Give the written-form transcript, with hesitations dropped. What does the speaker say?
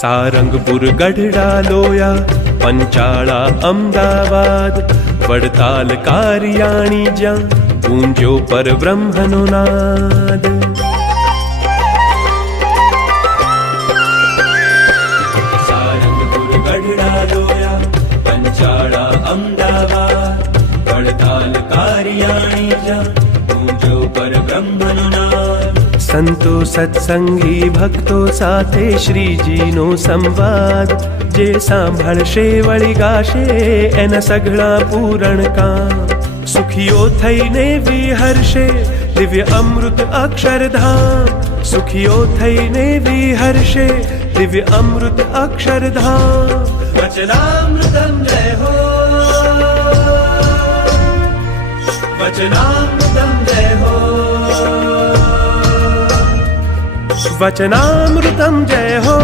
સારંગપુર ગઢડા લોયા પંચાળા અમદાવાદ વડતાલ કારિયાણી જ્યાં ગુંજ્યો પરબ્રહ્મનો નાદ. સારંગપુર ગઢડા લોયા પંચાળા અમદાવાદ વડતાલ કારિયાણી જ્યાં ગુંજ્યો પરબ્રહ્મનો નાદ. સંતો સત્સંગી ભક્તો સાથે શ્રીજીનો સંવાદ જે સાંભળશે વળી ગાશે એના સઘળા પૂરણ કામ. સુખીઓ થઈને વિહરશે દિવ્ય અમૃત અક્ષરધામ. સુખીઓ થઈને વિહરશે દિવ્ય અમૃત અક્ષરધામ. વચનામૃતમ જય હો, વચનામૃતમ જય હો, વચનામૃતમ જય હો.